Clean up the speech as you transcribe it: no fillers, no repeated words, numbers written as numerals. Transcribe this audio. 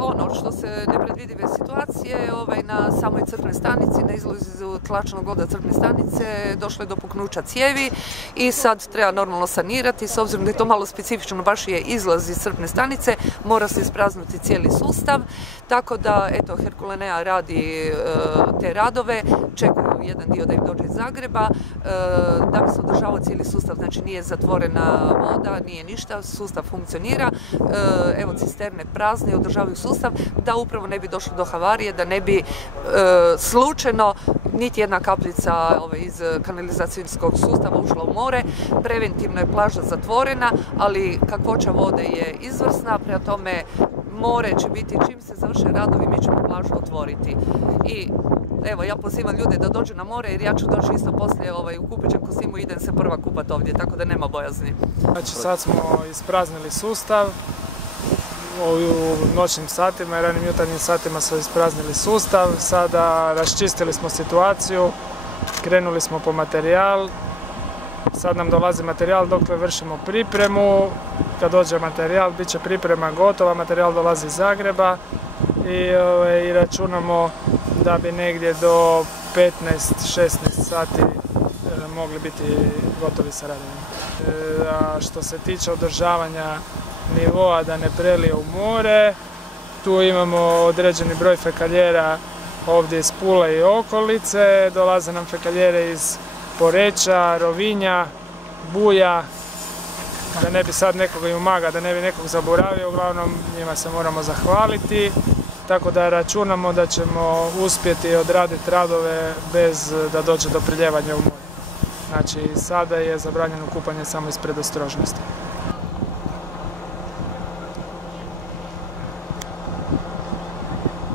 Ono što se nepredvidive situacije na samoj crpnoj stanici, na izlazu tlačnog voda crpne stanice došlo je do puknuća cijevi i sad treba normalno sanirati. S obzirom da je to malo specifično, baš je izlaz iz crpne stanice, mora se isprazniti cijeli sustav, tako da eto Herkulanea radi te radove, čekaju jedan dio da im dođe iz Zagreba, da bi se održavao cijeli sustav, znači nije zatvorena voda, nije ništa, sustav funkcionira, evo cisterne prazne, održavaju sustav, da upravo ne bi došlo do havarije, da ne bi slučajno niti jedna kapljica iz kanalizacijskog sustava ušla u more. Preventivno je plaža zatvorena, ali kakvoća vode je izvrsna, prema tome more će biti, čim se završe radovi, mi ćemo plažu otvoriti. I evo, ja pozivam ljude da dođu na more, jer ja ću doći isto poslije u kupićem kostimu i idem se prva kupat ovdje, tako da nema bojazni. Znači sad smo ispraznili sustav, u noćnim satima i ranim jutarnjim satima smo ispraznili sustav, sada raščistili smo situaciju, krenuli smo po materijal, sad nam dolazi materijal dokle vršimo pripremu, kad dođe materijal bit će priprema gotova, materijal dolazi iz Zagreba i računamo da bi negdje do 15-16 sati mogli biti gotovi sa radovima. A što se tiče održavanja nivoa da ne prelije u more, tu imamo određeni broj fekaljera ovdje iz Pule i okolice, dolaze nam fekaljere iz Poreča, Rovinja, Buja, da ne bi sad nekoga i Umaga, da ne bi nekog zaboravio, uglavnom njima se moramo zahvaliti, tako da računamo da ćemo uspjeti odraditi radove bez da dođe do priljevanja u more. Znači sada je zabranjeno kupanje samo iz predostrožnosti.